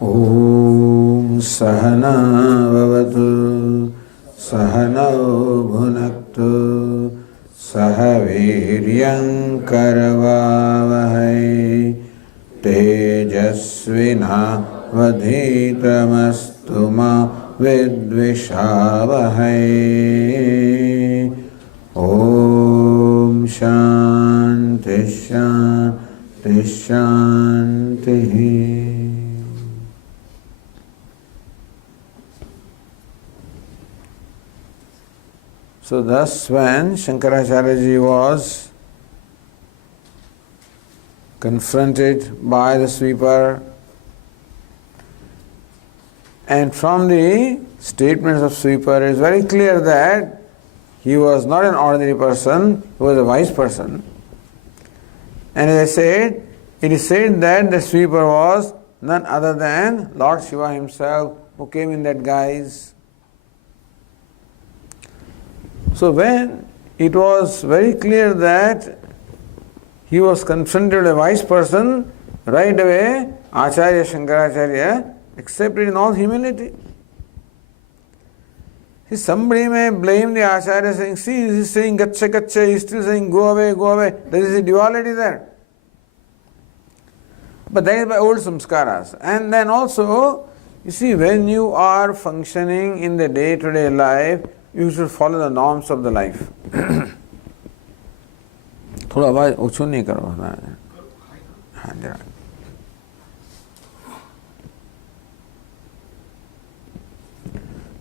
Om Sahana Vavatu Sahana Bhunaktu Sahaviryam Karavavahai Tejasvina Vadhitamastu ma Vidvishavahai. Om Shanti Shanti Shanti. So thus when Shankaracharya ji was confronted by the sweeper, and from the statements of sweeper it is very clear that he was not an ordinary person, he was a wise person. And as I said, it is said that the sweeper was none other than Lord Shiva himself, who came in that guise. So when it was very clear that he was confronted with a wise person, right away Acharya Shankaracharya accepted in all humility. See, somebody may blame the Acharya saying, see, he is saying Gacha Gacha, he is still saying go away, go away. There is a duality there. But that is by old samskaras. And then also, you see, when you are functioning in the day-to-day life, you should follow the norms of the life. थोड़ा आवाज ऊंचो नहीं करो हाँ जरा.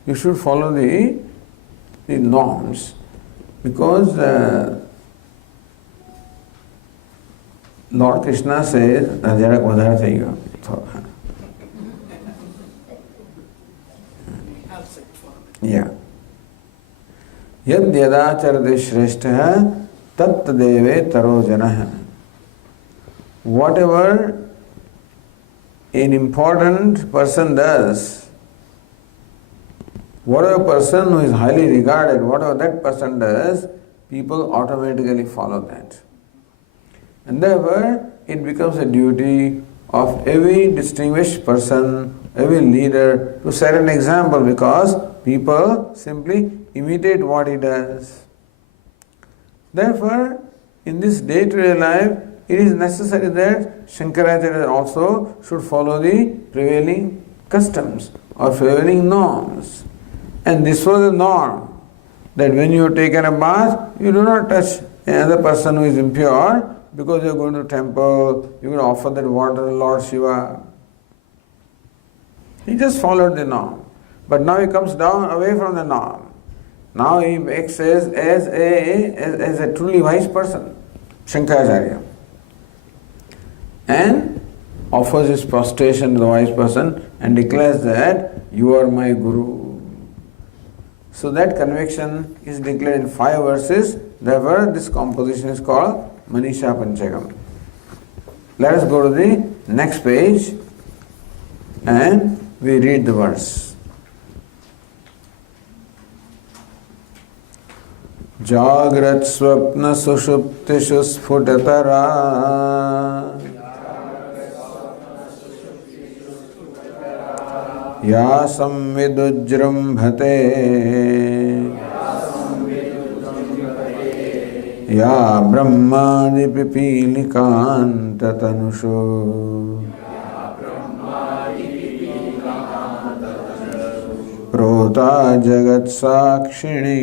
You should follow the norms, because Lord Krishna says जरा વધારે થઈ ગયો. Yeah. यद यदाचरते श्रेष्ठः तत्तदेवे तरो जनः. Whatever an important person does, whatever person who is highly regarded, whatever that person does, people automatically follow that. And therefore, it becomes a duty of every distinguished person, every leader to set an example, because people simply imitate what he does. Therefore, in this day-to-day life, it is necessary that Shankaracharya also should follow the prevailing customs or prevailing norms. And this was the norm, that when you have taken a bath, you do not touch another person who is impure, because you are going to temple, you will offer that water to Lord Shiva. He just followed the norm. But now he comes down away from the norm. Now he makes as a truly wise person, Shankaracharya, and offers his prostration to the wise person and declares that you are my Guru. So that conviction is declared in 5 verses. Therefore, this composition is called Manisha Panchhakam. Let us go to the next page and we read the verse. Jagrat swapna sushuptishu sfutatara ya samvidujrambhate ya brahmadi pipilikanta tanusho prota jagat sakshini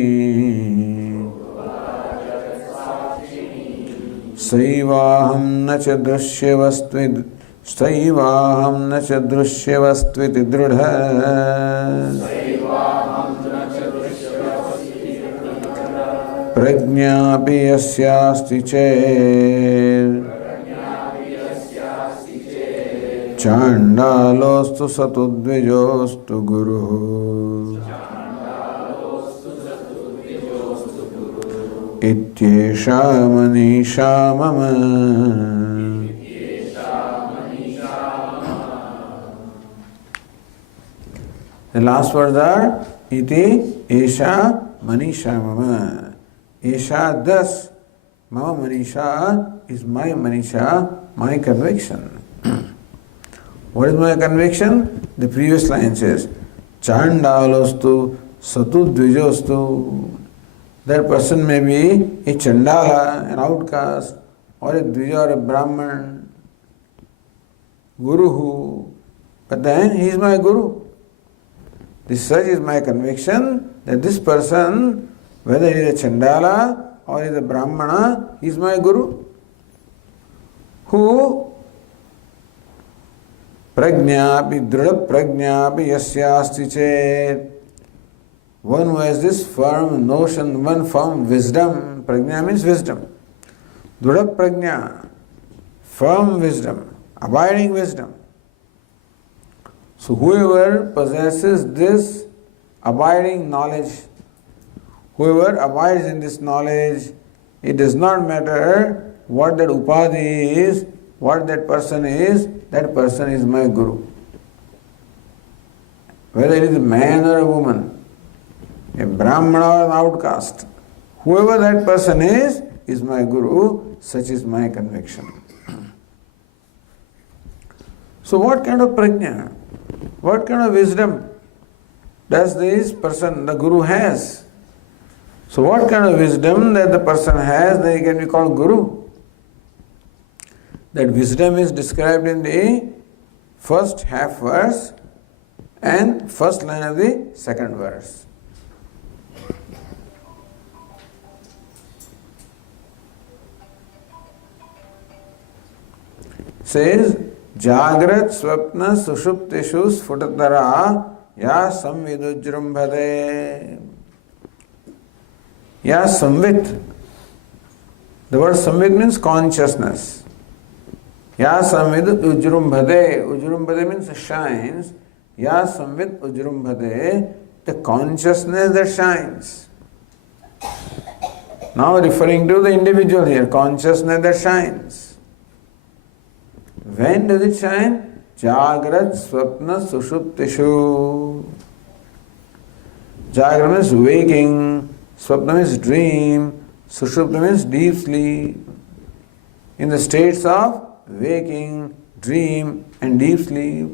Saivaham nacha drishyavastviti drudha prajnapi yasyasti chet chandalostu satudvijostu guruhu Ityesha Manisha mama. The last words are Iti Esha Manisha mama. Esha thus, Mama Manisha is my Manisha, my conviction. What is my conviction? The previous line says, Chandalostu Satu Dvijostu. That person may be a Chandala, an outcast, or a Dvija or a Brahman, Guruhu, but then he is my Guru. This such is my conviction that this person, whether he is a Chandala or he is a Brahmana, he is my Guru. Who prajnapi dhrida prajnapi yasyasti chet. One who has this firm notion, one firm wisdom. Prajna means wisdom. Dhrida prajna, firm wisdom, abiding wisdom. So whoever possesses this abiding knowledge, whoever abides in this knowledge, it does not matter what that upadhi is, what that person is my Guru. Whether it is a man or a woman, a Brahmana or an outcast, whoever that person is my Guru, such is my conviction. So what kind of prajna, what kind of wisdom does this person, the Guru, has? So what kind of wisdom that the person has, that he can be called Guru? That wisdom is described in the first half verse and first line of the second verse. Says, Jagrat Swapna Sushuptishu Sfutatara Ya Samvidujrumbhade. Ya Samvit. The word Samvit means consciousness. Ya Samvid Ujrumbhade. Ujrumbhade means shines. Ya Samvid Ujrumbhade. The consciousness that shines. Now referring to the individual here, consciousness that shines. When does it shine? Jagrat Swapna Sushuptishu. Jagrat means waking, Swapna means dream, Sushupta means deep sleep. In the states of waking, dream and deep sleep.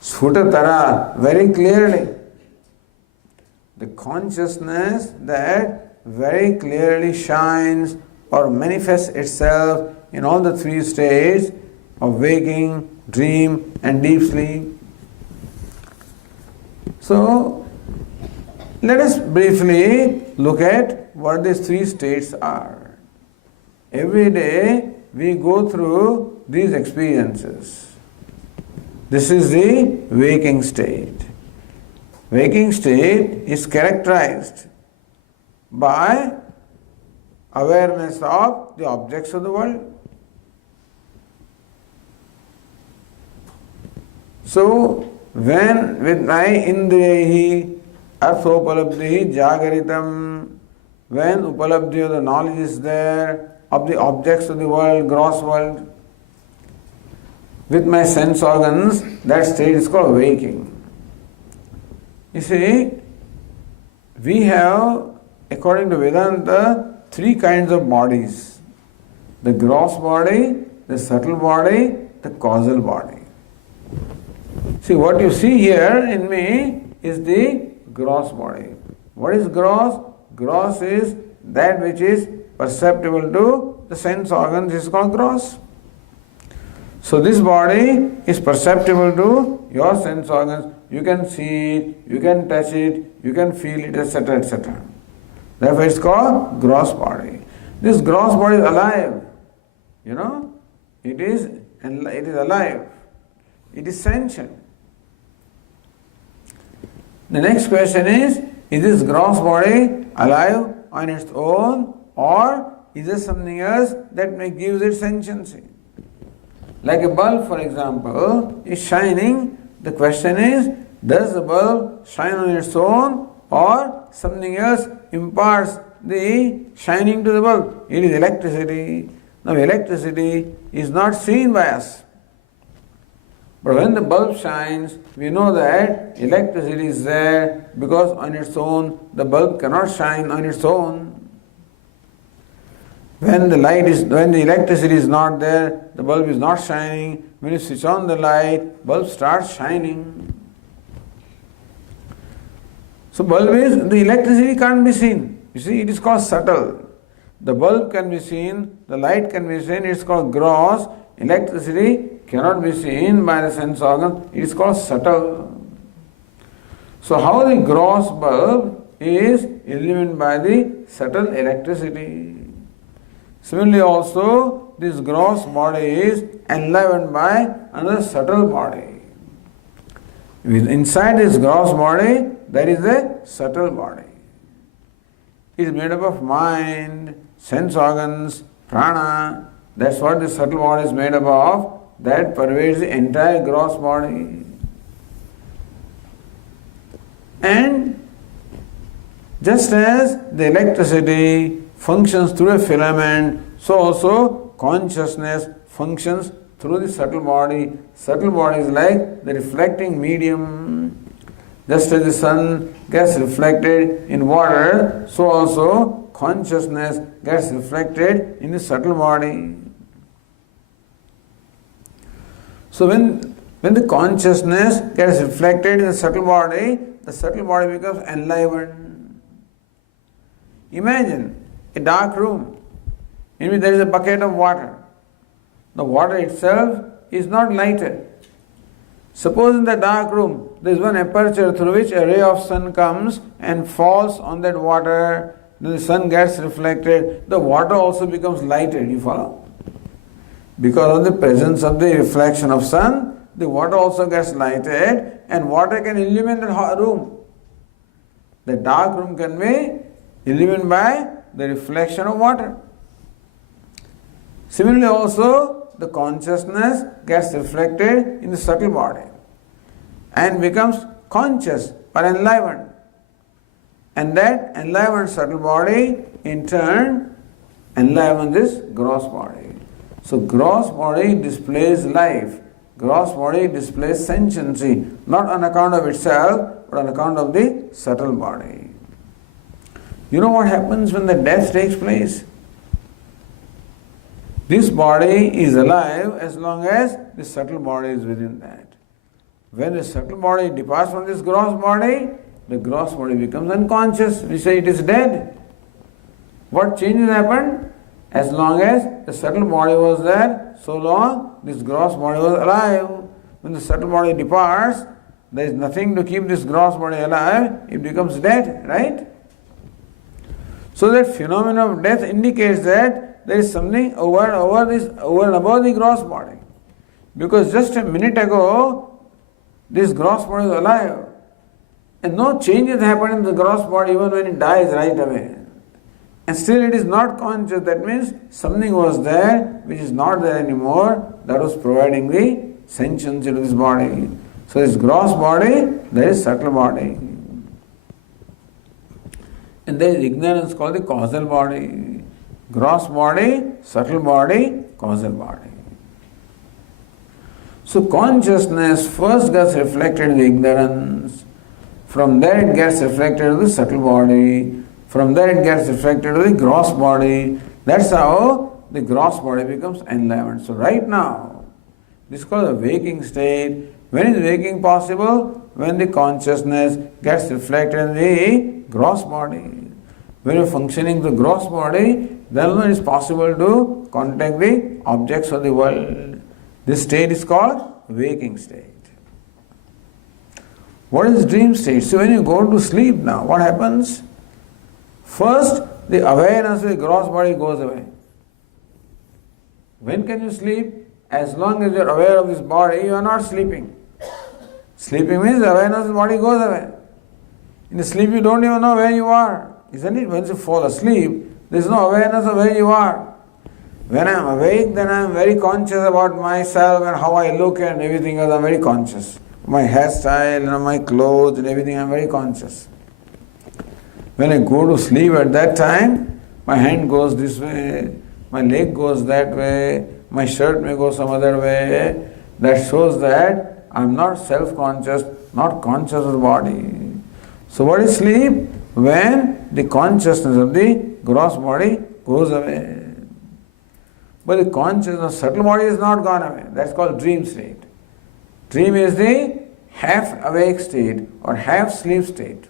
Sfutatara, very clearly. The consciousness that very clearly shines or manifests itself in all the three states of waking, dream and deep sleep. So, let us briefly look at what these three states are. Every day we go through these experiences. This is the waking state. Waking state is characterized by awareness of the objects of the world. So, when with my indriyahi arthopalabdhi jagaritam, when upalabdhi of the knowledge is there of the objects of the world, gross world, with my sense organs, that state is called waking. You see, we have, according to Vedanta, three kinds of bodies. The gross body, the subtle body, the causal body. See, what you see here in me is the gross body. What is gross? Gross is that which is perceptible to the sense organs, is called gross. So this body is perceptible to your sense organs. You can see it, you can touch it, you can feel it, etc., etc. Therefore it's called gross body. This gross body is alive. You know, it is alive. It is sentient. The next question is this gross body alive on its own, or is there something else that may give it sentiency? Like a bulb, for example, is shining. The question is, does the bulb shine on its own, or something else imparts the shining to the bulb? It is electricity. Now electricity is not seen by us. But when the bulb shines, we know that electricity is there, because on its own the bulb cannot shine on its own. When the electricity is not there, the bulb is not shining. When you switch on the light, bulb starts shining. So the electricity can't be seen. You see, it is called subtle. The bulb can be seen, the light can be seen, it is called gross. Electricity cannot be seen by the sense organ, it is called subtle. So how the gross bulb is illumined by the subtle electricity. Similarly also, this gross body is enlivened by another subtle body. Inside this gross body, there is a subtle body. It is made up of mind, sense organs, prana. That's what the subtle body is made up of. That pervades the entire gross body. And just as the electricity functions through a filament, so also consciousness functions through the subtle body. Subtle body is like the reflecting medium. Just as the sun gets reflected in water, so also consciousness gets reflected in the subtle body. So when the consciousness gets reflected in the subtle body becomes enlivened. Imagine a dark room in which there is a bucket of water. The water itself is not lighted. Suppose in the dark room there is one aperture through which a ray of sun comes and falls on that water, then the sun gets reflected, the water also becomes lighted, you follow? Because of the presence of the reflection of sun, the water also gets lighted and water can illumine the room. The dark room can be illumined by the reflection of water. Similarly also, the consciousness gets reflected in the subtle body and becomes conscious or enlivened. And that enlivened subtle body in turn enlivens this gross body. So gross body displays life. Gross body displays sentiency, not on account of itself, but on account of the subtle body. You know what happens when the death takes place? This body is alive as long as the subtle body is within that. When the subtle body departs from this gross body, the gross body becomes unconscious. We say it is dead. What changes happened? As long as the subtle body was there, so long this gross body was alive. When the subtle body departs, there is nothing to keep this gross body alive, it becomes dead, right? So that phenomenon of death indicates that there is something over and above the gross body. Because just a minute ago, this gross body was alive. And no changes happen in the gross body even when it dies right away. And still it is not conscious. That means something was there which is not there anymore. That was providing the sentience to this body. So this gross body, there is subtle body. And there is ignorance called the causal body. Gross body, subtle body, causal body. So consciousness first gets reflected in the ignorance. From there it gets reflected in the subtle body. From there it gets reflected in the gross body. That's how the gross body becomes enlivened. So right now, this is called a waking state. When is waking possible? When the consciousness gets reflected in the gross body. When you're functioning the gross body, then it is possible to contact the objects of the world. This state is called waking state. What is dream state? So when you go to sleep now, what happens? First, the awareness of the gross body goes away. When can you sleep? As long as you are aware of this body, you are not sleeping. Sleeping means the awareness of the body goes away. In the sleep you don't even know where you are. Isn't it? Once you fall asleep, there is no awareness of where you are. When I am awake, then I am very conscious about myself and how I look and everything else. I am very conscious. My hairstyle and my clothes and everything, I am very conscious. When I go to sleep at that time, my hand goes this way, my leg goes that way, my shirt may go some other way. That shows that I am not self-conscious, not conscious of the body. So what is sleep? When the consciousness of the gross body goes away. But the consciousness, subtle body is not gone away. That's called dream state. Dream is the half awake state or half sleep state.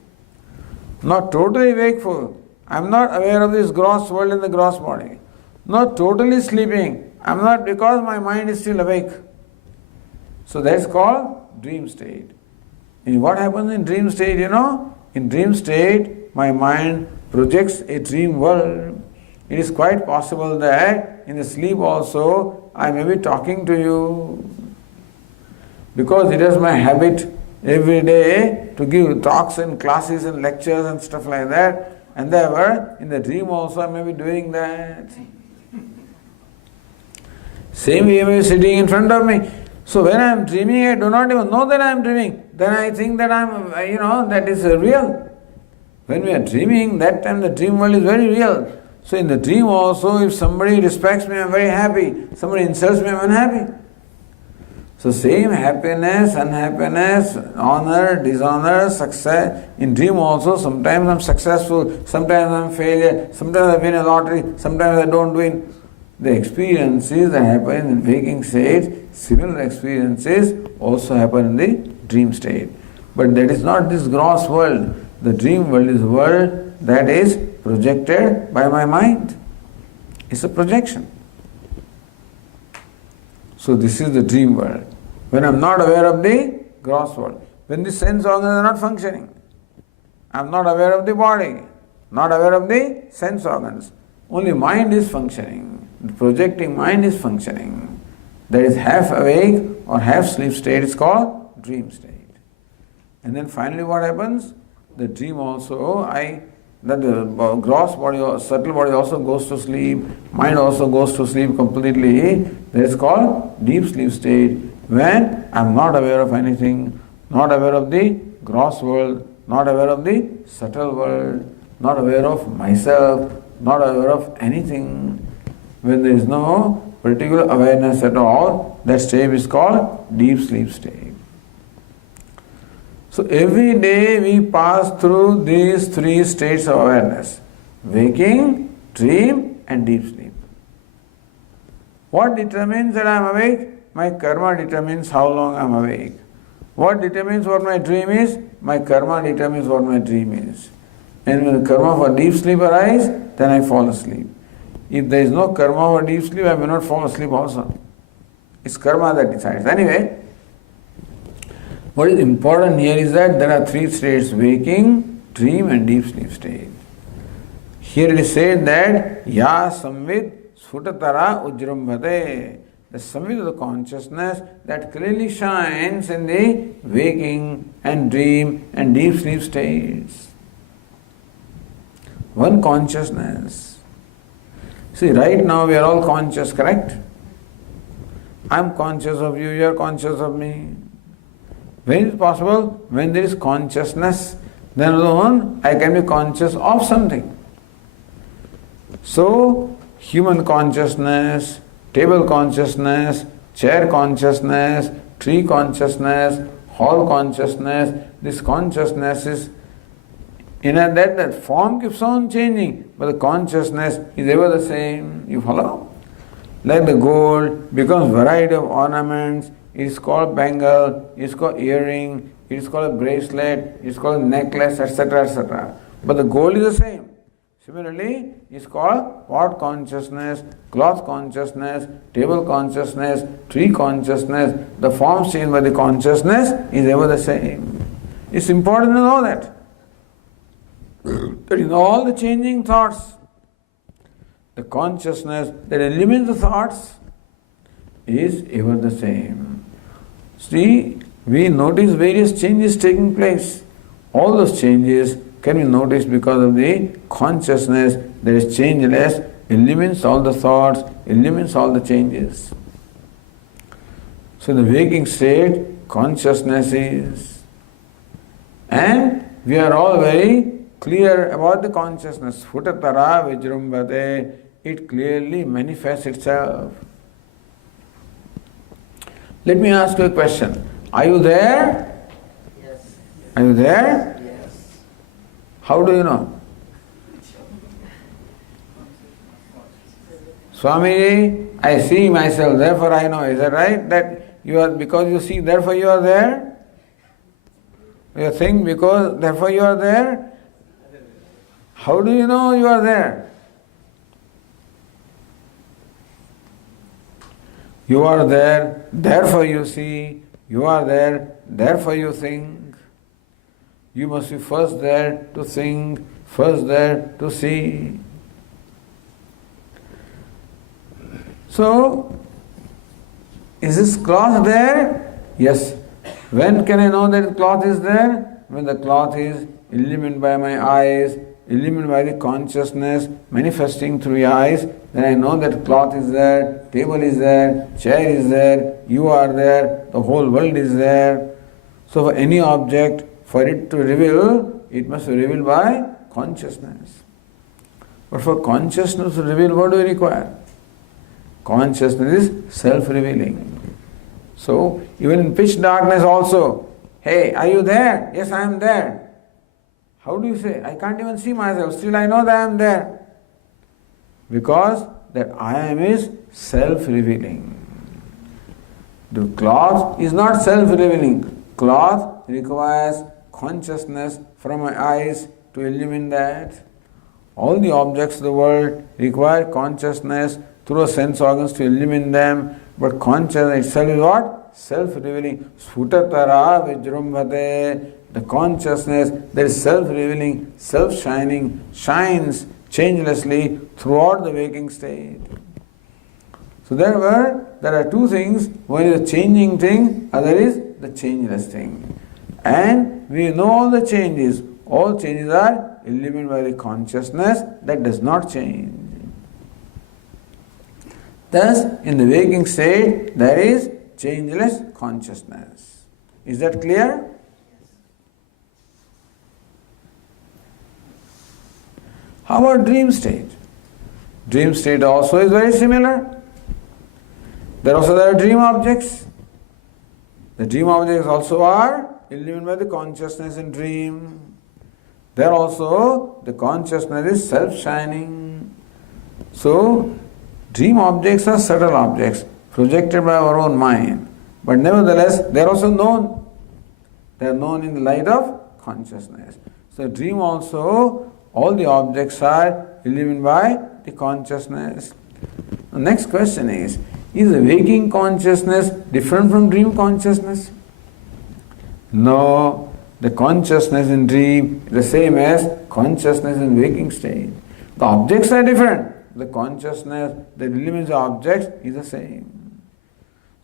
Not totally wakeful. I am not aware of this gross world and the gross body. Not totally sleeping. I am not, because my mind is still awake. So that's called dream state. And what happens in dream state, In dream state, my mind projects a dream world. It is quite possible that in the sleep also I may be talking to you. Because it is my habit every day to give talks and classes and lectures and stuff like that. And therefore, in the dream also I may be doing that. Same way you may be sitting in front of me. So when I am dreaming, I do not even know that I am dreaming. Then I think that that is real. When we are dreaming, that time the dream world is very real. So in the dream also, if somebody respects me, I am very happy. Somebody insults me, I am unhappy. So same happiness, unhappiness, honor, dishonor, success. In dream also, sometimes I am successful, sometimes I am failure, sometimes I win a lottery, sometimes I don't win. The experiences that happen in waking state, similar experiences also happen in the dream state. But that is not this gross world. The dream world is a world that is projected by my mind. It's a projection. So this is the dream world. When I am not aware of the gross world, when the sense organs are not functioning, I am not aware of the body, not aware of the sense organs. Only mind is functioning. The projecting mind is functioning. That is half awake or half sleep state is called dream state. And then finally what happens? The dream also, the gross body or subtle body also goes to sleep, mind also goes to sleep completely. That is called deep sleep state, when I am not aware of anything, not aware of the gross world, not aware of the subtle world, not aware of myself, not aware of anything. When there is no particular awareness at all, that state is called deep sleep state. So every day we pass through these three states of awareness: waking, dream and deep sleep. What determines that I am awake? My karma determines how long I am awake. What determines what my dream is? My karma determines what my dream is. And when the karma for deep sleep arises, then I fall asleep. If there is no karma for deep sleep, I may not fall asleep also. It's karma that decides. Anyway, what is important here is that there are three states: waking, dream and deep sleep state. Here it is said that Ya Samvid Sfutatara Ujrambhate. The Samvid of the consciousness that clearly shines in the waking and dream and deep sleep states. One consciousness. See, right now we are all conscious, correct? I am conscious of you, you are conscious of me. When is it possible? When there is consciousness, then alone I can be conscious of something. So, human consciousness, table consciousness, chair consciousness, tree consciousness, hall consciousness, this consciousness is that form keeps on changing, but the consciousness is ever the same. You follow? Like the gold becomes variety of ornaments. It is called bangle, it is called earring, it is called a bracelet, it is called a necklace, etc., etc. But the gold is the same. Similarly, it is called pot consciousness, cloth consciousness, table consciousness, tree consciousness. The form changed by the consciousness is ever the same. It's important to know that. That in all the changing thoughts, the consciousness that eliminates the thoughts is ever the same. See, we notice various changes taking place. All those changes can be noticed because of the consciousness that is changeless, eliminates all the thoughts, eliminates all the changes. So in the waking state, consciousness is. And we are all very clear about the consciousness. Futatara vijrumbhate, it clearly manifests itself. Let me ask you a question. Are you there? Yes. Are you there? Yes. How do you know? Swami, I see myself, therefore I know. Is that right? That you are, because you see, therefore you are there? You think because therefore you are there? How do you know you are there? You are there, therefore you see. You are there, therefore you think. You must be first there to think, first there to see. So, is this cloth there? Yes. When can I know that the cloth is there? When the cloth is illumined by my eyes, illumined by the consciousness manifesting through your eyes, then I know that cloth is there, table is there, chair is there, you are there, the whole world is there. So for any object, for it to reveal, it must be revealed by consciousness. But for consciousness to reveal, what do we require? Consciousness is self-revealing. So even in pitch darkness also, hey, are you there? Yes, I am there. How do you say? I can't even see myself, still I know that I am there. Because that I am is self-revealing. The cloth is not self-revealing. Cloth requires consciousness from my eyes to illumine that. All the objects of the world require consciousness through the sense organs to illumine them, but consciousness itself is what? Self-revealing. Sfutatara vijrumbhate. The consciousness that is self-revealing, self-shining, shines changelessly throughout the waking state. So there are two things. One is the changing thing, other is the changeless thing. And we know all the changes. All changes are illumined by the consciousness that does not change. Thus, in the waking state, there is changeless consciousness. Is that clear? How about dream state? Dream state also is very similar. There are dream objects. The dream objects also are illumined by the consciousness in dream. There also the consciousness is self-shining. So, dream objects are subtle objects projected by our own mind. But nevertheless, they are also known. They are known in the light of consciousness. So, dream also, all the objects are illumined by the consciousness. The next question is the waking consciousness different from dream consciousness? No, the consciousness in dream is the same as consciousness in waking state. The objects are different. The consciousness that illumines the objects is the same.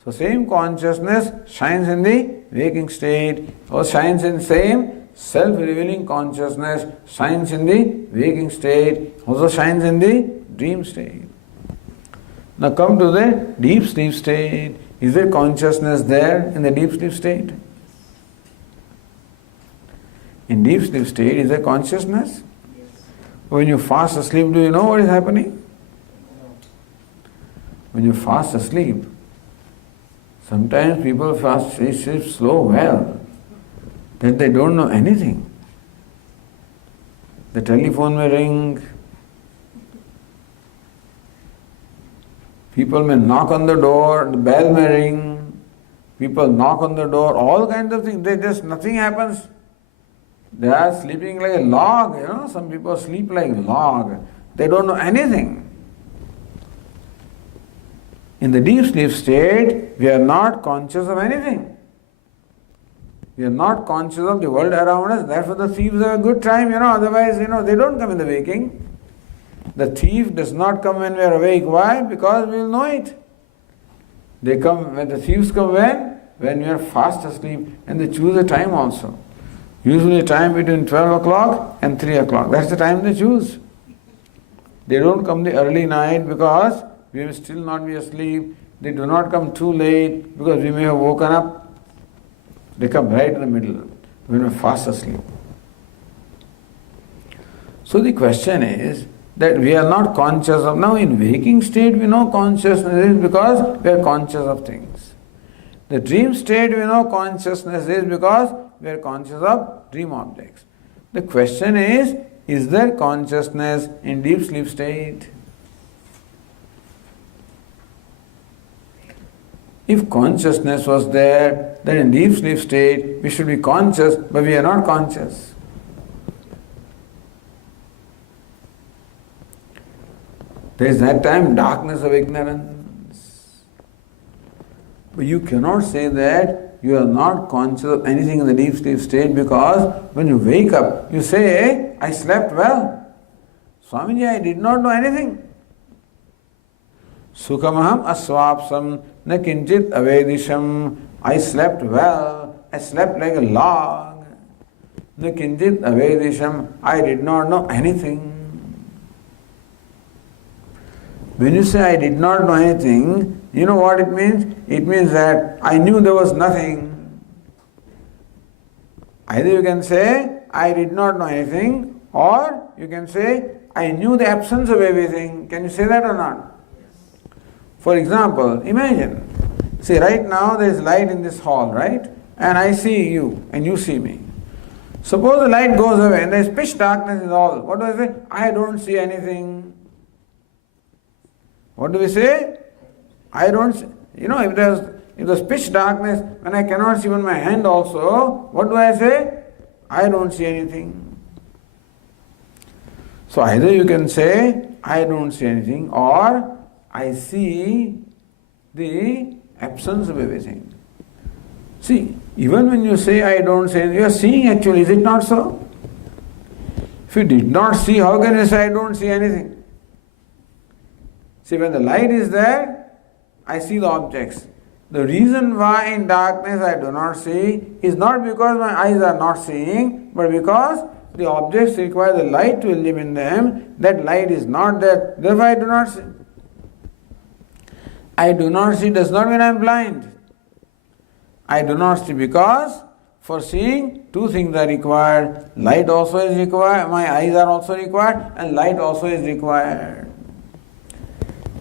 So same consciousness shines in the waking state, or shines in same self-revealing consciousness shines in the waking state, also shines in the dream state. Now come to the deep sleep state. Is there consciousness there in the deep sleep state? In deep sleep state, is there consciousness? Yes. When you fast asleep, do you know what is happening? No. When you fast asleep, sometimes people fast sleep so well that they don't know anything. The telephone may ring, people may knock on the door, the bell may ring, people knock on the door, all kinds of things. Nothing happens. They are sleeping like a log, some people sleep like a log. They don't know anything. In the deep sleep state, we are not conscious of anything. We are not conscious of the world around us. Therefore the thieves have a good time, otherwise, they don't come in the waking. The thief does not come when we are awake. Why? Because we will know it. They come, when the thieves come when? When we are fast asleep, and they choose a time also. Usually a time between 12 o'clock and 3 o'clock. That's the time they choose. They don't come the early night because we may still not be asleep. They do not come too late because we may have woken up. They come right in the middle when we are fast asleep. So the question is that we are not conscious of. Now in waking state we know consciousness is because we are conscious of things. The dream state we know consciousness is because we are conscious of dream objects. The question is there consciousness in deep sleep state? If consciousness was there, then in deep sleep state we should be conscious, but we are not conscious. There is that time darkness of ignorance. But you cannot say that you are not conscious of anything in the deep sleep state, because when you wake up, you say, I slept well. Swamiji, I did not know anything. Sukhamaham aswapsam na kinchit avedisham. I slept well. I slept like a log. Na kinchit avedisham. I did not know anything. When you say I did not know anything, you know what it means? It means that I knew there was nothing. Either you can say I did not know anything, or you can say I knew the absence of everything. Can you say that or not? For example, imagine, see right now there is light in this hall, right? And I see you and you see me. Suppose the light goes away and there is pitch darkness in all. What do I say? I don't see anything. What do we say? I don't see. You know, if there's pitch darkness, when I cannot see even my hand also, what do I say? I don't see anything. So either you can say, I don't see anything, or I see the absence of everything. See, even when you say I don't see anything, you are seeing actually, is it not so? If you did not see, how can you say I don't see anything? See, when the light is there, I see the objects. The reason why in darkness I do not see is not because my eyes are not seeing, but because the objects require the light to illumine them. That light is not there, therefore I do not see. I do not see does not mean I am blind. I do not see because for seeing two things are required. Light also is required, my eyes are also required, and light also is required.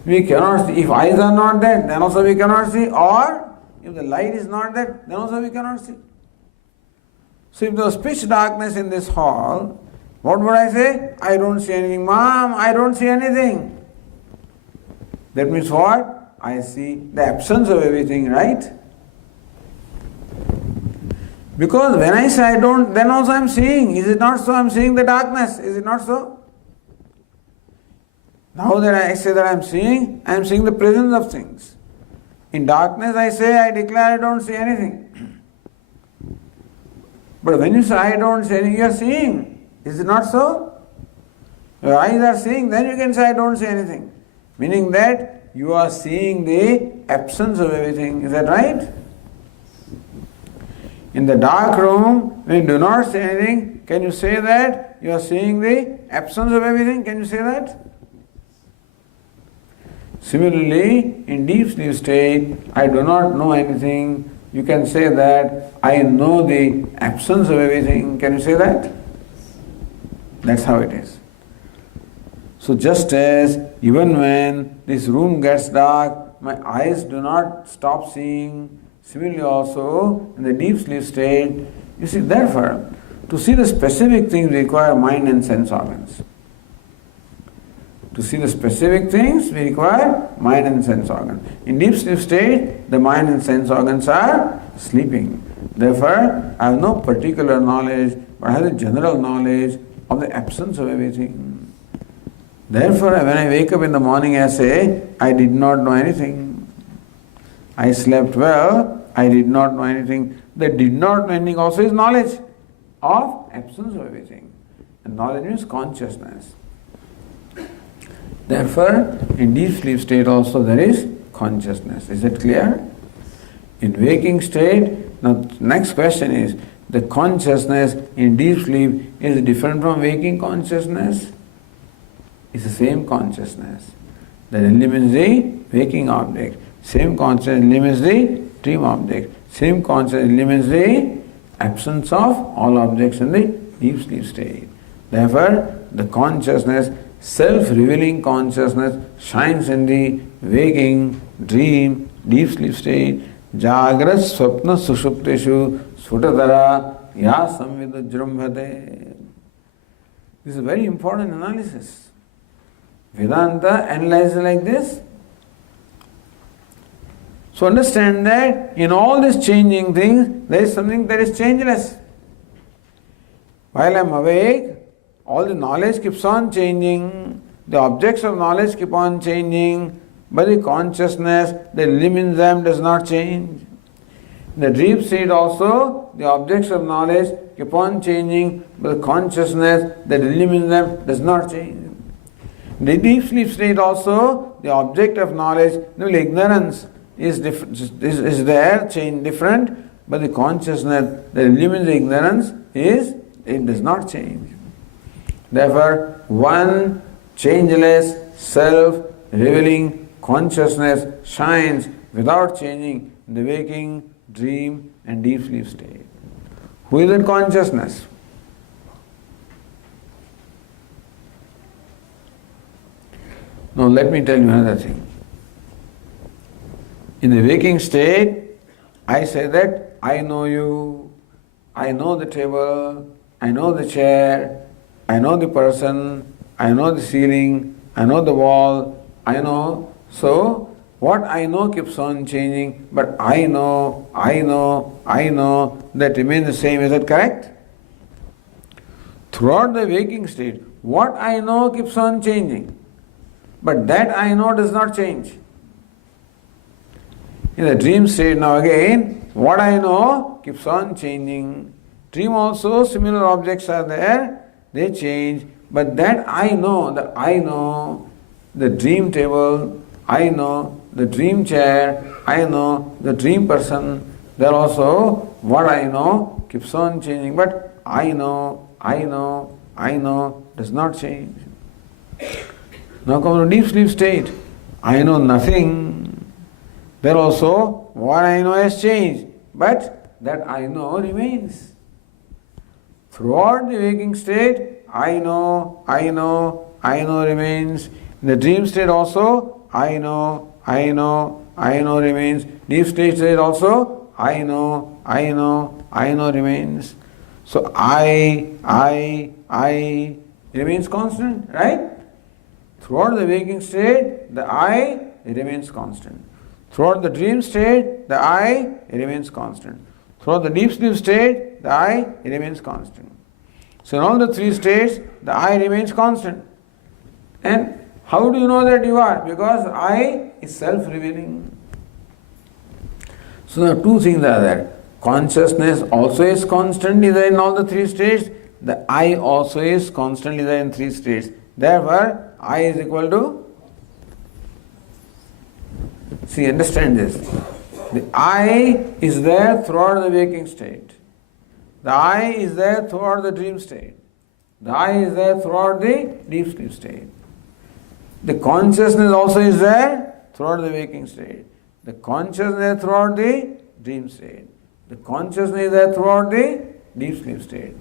We cannot see. If eyes are not there, then also we cannot see, or if the light is not there, then also we cannot see. So if there was pitch darkness in this hall, what would I say? I don't see anything. Mom, I don't see anything. That means what? I see the absence of everything, right? Because when I say I don't, then also I am seeing. Is it not so? I am seeing the darkness. Is it not so? Now that I say that I am seeing the presence of things. In darkness I say, I declare I don't see anything. But when you say I don't see anything, you are seeing. Is it not so? Your eyes are seeing, then you can say I don't see anything. Meaning that you are seeing the absence of everything. Is that right? In the dark room, when you do not see anything, can you say that you are seeing the absence of everything? Can you say that? Similarly, in deep sleep state, I do not know anything. You can say that I know the absence of everything. Can you say that? That's how it is. So just as even when this room gets dark, my eyes do not stop seeing, similarly also in the deep sleep state, you see, therefore, to see the specific things require mind and sense organs. To see the specific things, we require mind and sense organs. In deep sleep state, the mind and sense organs are sleeping. Therefore, I have no particular knowledge, but I have the general knowledge of the absence of everything. Therefore, when I wake up in the morning, I say, I did not know anything. I slept well, I did not know anything. The did not know anything also is knowledge of absence of everything. And knowledge means consciousness. Therefore, in deep sleep state also there is consciousness. Is it clear? In waking state, now next question is, the consciousness in deep sleep is different from waking consciousness? It's the same consciousness that illumines the waking object. Same consciousness illumines the dream object. Same consciousness illumines the absence of all objects in the deep sleep state. Therefore, the consciousness, self-revealing consciousness, shines in the waking, dream, deep sleep state. Jagrat swapna sushupteshu sutadara ya samvidajrumbhate. This is a very important analysis. Vedanta analyzes like this. So understand that in all these changing things, there is something that is changeless. While I am awake, all the knowledge keeps on changing, the objects of knowledge keep on changing, but the consciousness that illumines them does not change. In the dream state also, the objects of knowledge keep on changing, but the consciousness that illumines them does not change. In the deep sleep state also, the object of knowledge, namely ignorance, is there, change different, but the consciousness that illumines the ignorance it does not change. Therefore, one changeless, self-revealing consciousness shines without changing in the waking, dream and deep sleep state. Who is that consciousness? Now let me tell you another thing. In the waking state, I say that I know you, I know the table, I know the chair, I know the person, I know the ceiling, I know the wall, I know. So, what I know keeps on changing, but I know, that remains the same. Is that correct? Throughout the waking state, what I know keeps on changing, but that I know does not change. In the dream state, now again, what I know keeps on changing. Dream also, similar objects are there, they change, but that I know, the dream table, I know, the dream chair, I know, the dream person, there also, what I know keeps on changing, but I know, does not change. Now come to deep sleep state, I know nothing. There also, what I know has changed, but that I know remains. Throughout the waking state, I know remains. In the dream state also, I know remains. Deep sleep state also, I know remains. So I remains constant, right? Throughout the waking state, the I remains constant. Throughout the dream state, the I remains constant. Throughout the deep sleep state, the I remains constant. So in all the three states, the I remains constant. And how do you know that you are? Because I is self-revealing. So the two things are there. Consciousness also is constantly there in all the three states. The I also is constantly there in three states. Therefore, I is equal to... See, understand this. The I is there throughout the waking state. The I is there throughout the dream state. The I is there throughout the deep sleep state. The consciousness also is there throughout the waking state. The consciousness is there throughout the dream state. The consciousness is there throughout the deep sleep state.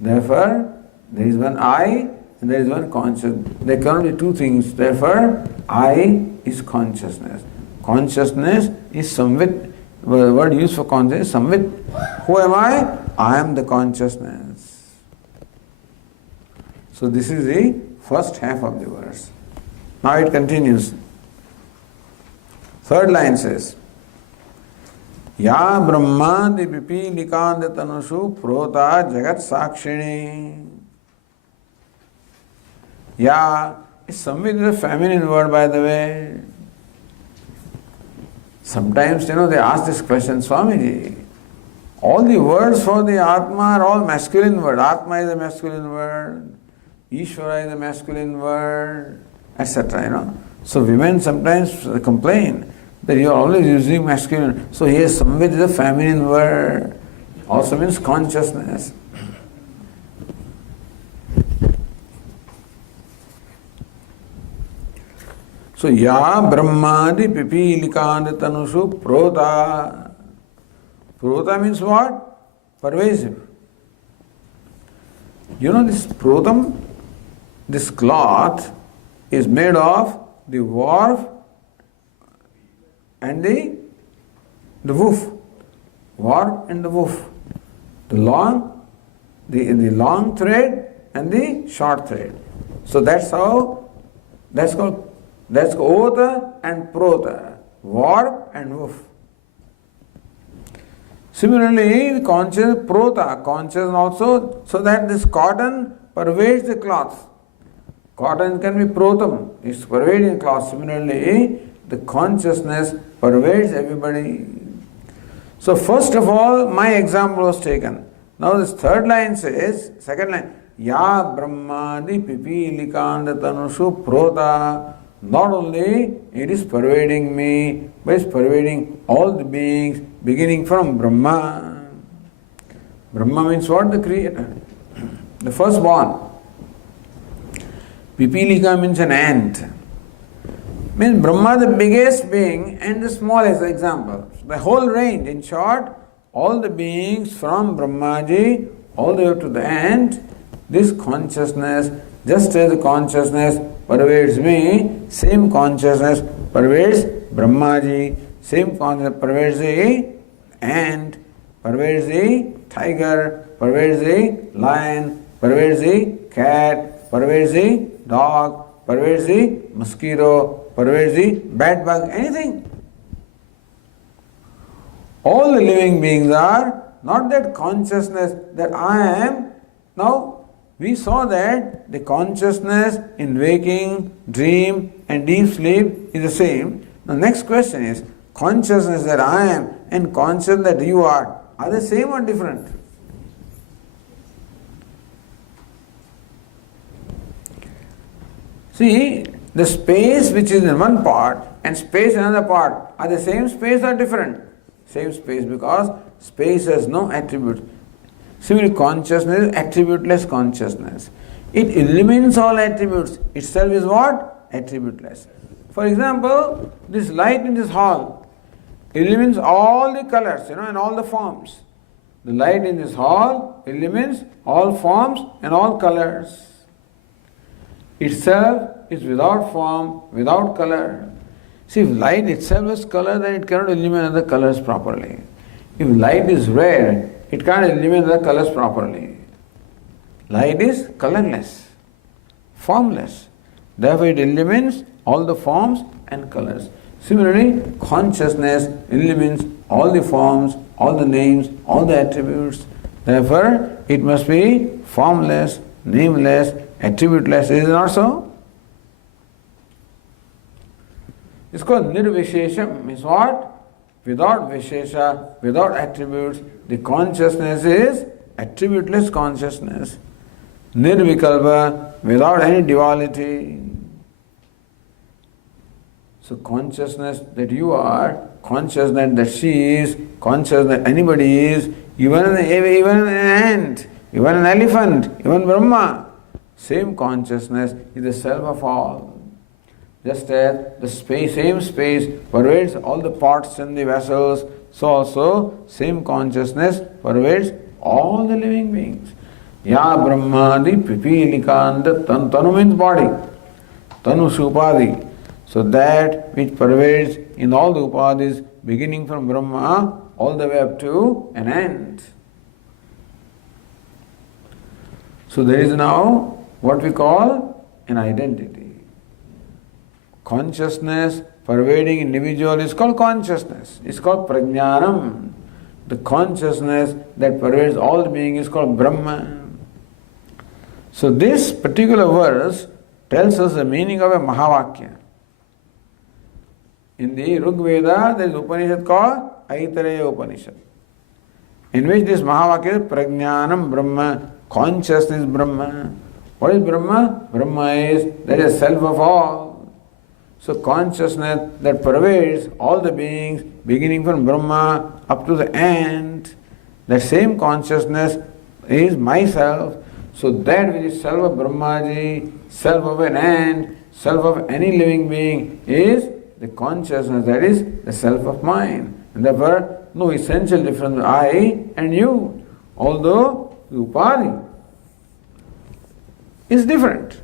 Therefore, there is one I and there is one consciousness. There cannot be two things. Therefore, I is consciousness. Consciousness is samvit. The word used for consciousness is samvit. Who am I? I am the consciousness. So this is the first half of the verse. Now it continues. Third line says, Ya Brahmadi Pipilikandı Tanushu Prota Jagat Sakshini. Ya is samvit is a feminine word, by the way. Sometimes, they ask this question, Swamiji, all the words for the Atma are all masculine words. Atma is a masculine word, Ishvara is a masculine word, etc. So women sometimes complain that you are always using masculine. So here samvit is a feminine word, also means consciousness. So Ya Brahmadi Pipilikandı Tanushu Prota. Prota means what? Pervasive. This protam, this cloth is made of the warp and the woof. Warp and the woof. The long thread and the short thread. So that's called Ota and Prota. Warp and woof. Similarly, the conscious prota, conscious also, so that this cotton pervades the cloth. Cotton can be protam, it's pervading cloth. Similarly, the consciousness pervades everybody. So first of all, my example was taken. Now this third line says, second line, Ya Brahmadi Pipilikanda Tanushu Prota. Not only it is pervading me, but it's pervading all the beings, beginning from Brahma. Brahma means what? The creator. The firstborn. Pipilika means an ant. Means Brahma the biggest being and the smallest example. The whole range, in short, all the beings from Brahmaji all the way to the ant, this consciousness, just as the consciousness pervades me, same consciousness pervades Brahmaji, same consciousness pervades the ant, pervades the tiger, pervades the lion, pervades the cat, pervades the dog, pervades the mosquito, pervades the bed bug, anything. All the living beings are not that consciousness that I am. Now, we saw that the consciousness in waking, dream and deep sleep is the same. The next question is, consciousness that I am and consciousness that you are the same or different? See, the space which is in one part and space in another part are the same space or different? Same space, because space has no attributes. Similarly, consciousness is attributeless consciousness. It eliminates all attributes. Itself is what? Attributeless. For example, this light in this hall eliminates all the colors, and all the forms. The light in this hall eliminates all forms and all colors. Itself is without form, without color. See, if light itself has color, then it cannot eliminate the colors properly. If light is red, it can't eliminate the colors properly. Light is colorless, formless. Therefore, it eliminates all the forms and colors. Similarly, consciousness eliminates all the forms, all the names, all the attributes. Therefore, it must be formless, nameless, attributeless. Is it not so? It's called nirvishesham. Means what? Without vishesha, without attributes, the consciousness is attributeless consciousness. Nirvikalpa, without any duality. So consciousness that you are, consciousness that she is, consciousness that anybody is, even an ant, even an elephant, even Brahma, same consciousness is the self of all. Just as the space, same space pervades all the pots and the vessels, so also same consciousness pervades all the living beings. Ya Brahmadi Pipilikanda Tanu means body, Tanu Supadi. So that which pervades in all the upadis, beginning from Brahma all the way up to an end. So there is now what we call an identity. Consciousness pervading individual is called consciousness. It's called prajnanam. The consciousness that pervades all the being is called Brahma. So this particular verse tells us the meaning of a Mahavakya. In the Rig Veda, there is Upanishad called Aitareya Upanishad, in which this Mahavakya is Prajnanam Brahma, consciousness Brahma. What is Brahma? Brahma is that is self of all. So consciousness that pervades all the beings, beginning from Brahma up to the end, that same consciousness is myself. So that which is self of Brahmaji, self of an ant, self of any living being is the consciousness that is the self of mine. And therefore, no essential difference between I and you, although the upadi is different.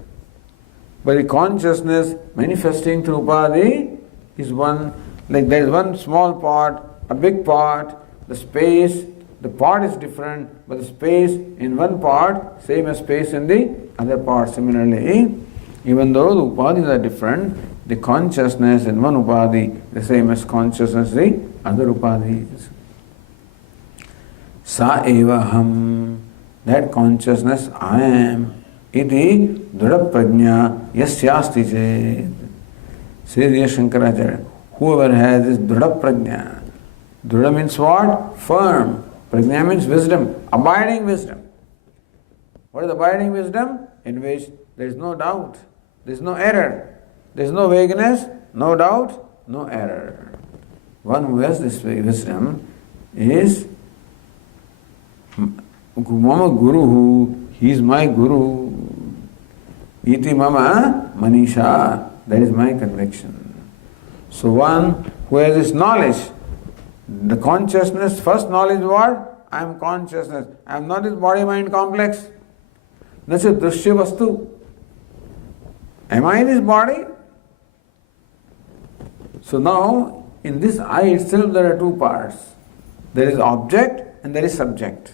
But the consciousness manifesting through upadi is one, like there is one small part, a big part, the space, the part is different, but the space in one part, same as space in the other part. Similarly, even though the upadis are different, the consciousness in one upadi, the same as consciousness in the other upadis. Sa eva ham, that consciousness I am, iti dhrida prajna yasyasti chet. Says Shankaracharya, whoever has this dhrida prajna, dhrida means what? Firm. Prajna means wisdom, abiding wisdom. What is abiding wisdom? In which there is no doubt, there is no error, there is no vagueness, no doubt, no error. One who has this wisdom is Mama Guru, he is my Guru. Iti Mama Manisha, that is my conviction. So one who has this knowledge, the consciousness, first knowledge what? I am consciousness. I am not this body-mind complex. That's a drishya vastu. Am I this body? So now, in this I itself there are two parts. There is object and there is subject.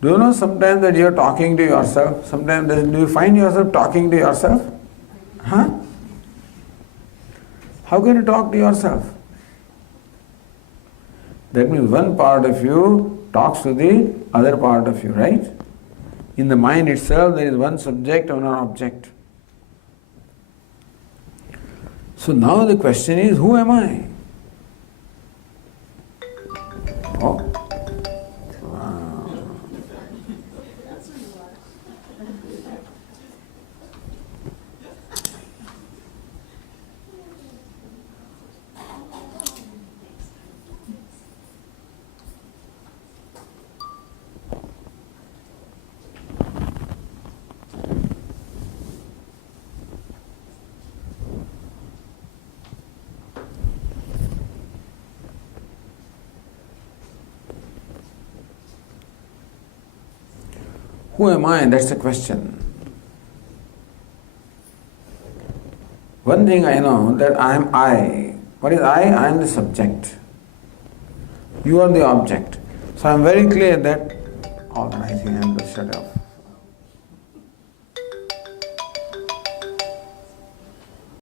Do you know sometimes that you are talking to yourself? Sometimes do you find yourself talking to yourself? Huh? How can you talk to yourself? That means one part of you talks to the other part of you, right? In the mind itself there is one subject and one object. So now the question is, who am I? Oh. Who am I? That's the question. One thing I know, that I am I. What is I? I am the subject. You are the object. So I am very clear that, all right, I think I am going to shut off.